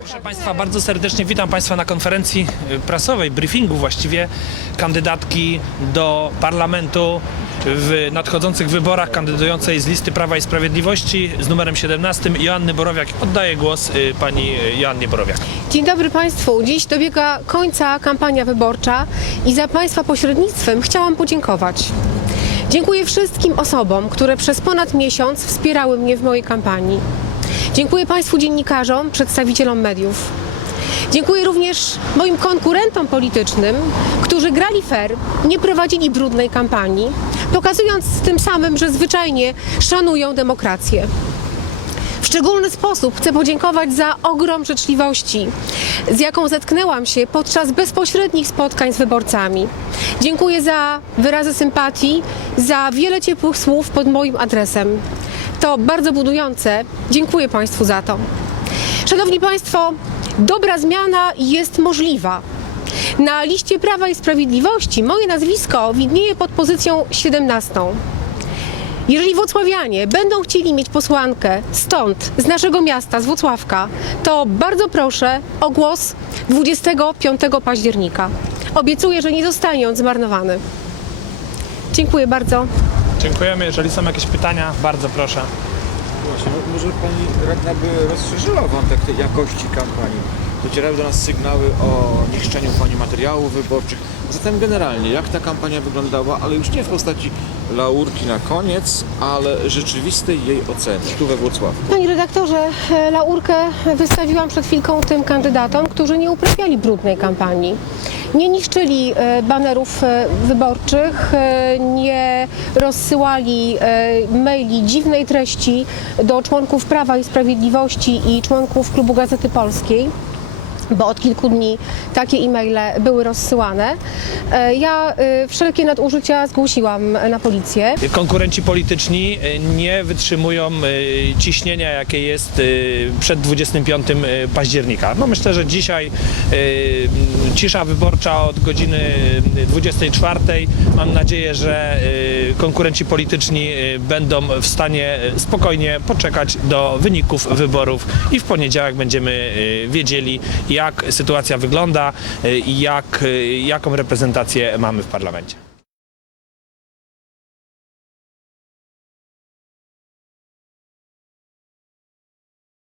Proszę Państwa, bardzo serdecznie witam Państwa na konferencji y, prasowej, briefingu właściwie kandydatki do parlamentu w nadchodzących wyborach kandydującej z listy Prawa i Sprawiedliwości z numerem 17 Joanny Borowiak. Oddaję głos y, pani Joannie Borowiak. Dzień dobry Państwu. Dziś dobiega końca kampania wyborcza i za Państwa pośrednictwem chciałam podziękować. Dziękuję wszystkim osobom, które przez ponad miesiąc wspierały mnie w mojej kampanii. Dziękuję Państwu dziennikarzom, przedstawicielom mediów. Dziękuję również moim konkurentom politycznym, którzy grali fair, nie prowadzili brudnej kampanii, pokazując tym samym, że zwyczajnie szanują demokrację. W szczególny sposób chcę podziękować za ogrom życzliwości, z jaką zetknęłam się podczas bezpośrednich spotkań z wyborcami. Dziękuję za wyrazy sympatii, za wiele ciepłych słów pod moim adresem. To bardzo budujące. Dziękuję Państwu za to. Szanowni Państwo, dobra zmiana jest możliwa. Na liście Prawa i Sprawiedliwości moje nazwisko widnieje pod pozycją 17. Jeżeli włocławianie będą chcieli mieć posłankę stąd, z naszego miasta, z Włocławka, to bardzo proszę o głos 25 października. Obiecuję, że nie zostanie on zmarnowany. Dziękuję bardzo. Dziękujemy. Jeżeli są jakieś pytania, bardzo proszę. Właśnie, mo- może pani radna by rozszerzyła wątek tej jakości kampanii. Docierały do nas sygnały o niszczeniu pani materiałów wyborczych. Zatem generalnie, jak ta kampania wyglądała, ale już nie w postaci laurki na koniec, ale rzeczywistej jej oceny tu we Wrocławiu. Panie redaktorze, e, laurkę wystawiłam przed chwilką tym kandydatom, którzy nie uprawiali brudnej kampanii. Nie niszczyli e, banerów e, wyborczych, nie rozsyłali maili dziwnej treści do członków Prawa i Sprawiedliwości i członków Klubu Gazety Polskiej bo od kilku dni takie e-maile były rozsyłane. E, Ja e, wszelkie nadużycia zgłosiłam na policję. Konkurenci polityczni y, nie wytrzymują ciśnienia, jakie jest przed 25 października. No myślę, że dzisiaj cisza wyborcza od godziny 24. Mam nadzieję, że y, konkurenci polityczni y, będą w stanie y, spokojnie poczekać do wyników wyborów i w poniedziałek będziemy y, wiedzieli, jak sytuacja wygląda y, i jak, y, jaką reprezentację mamy w parlamencie.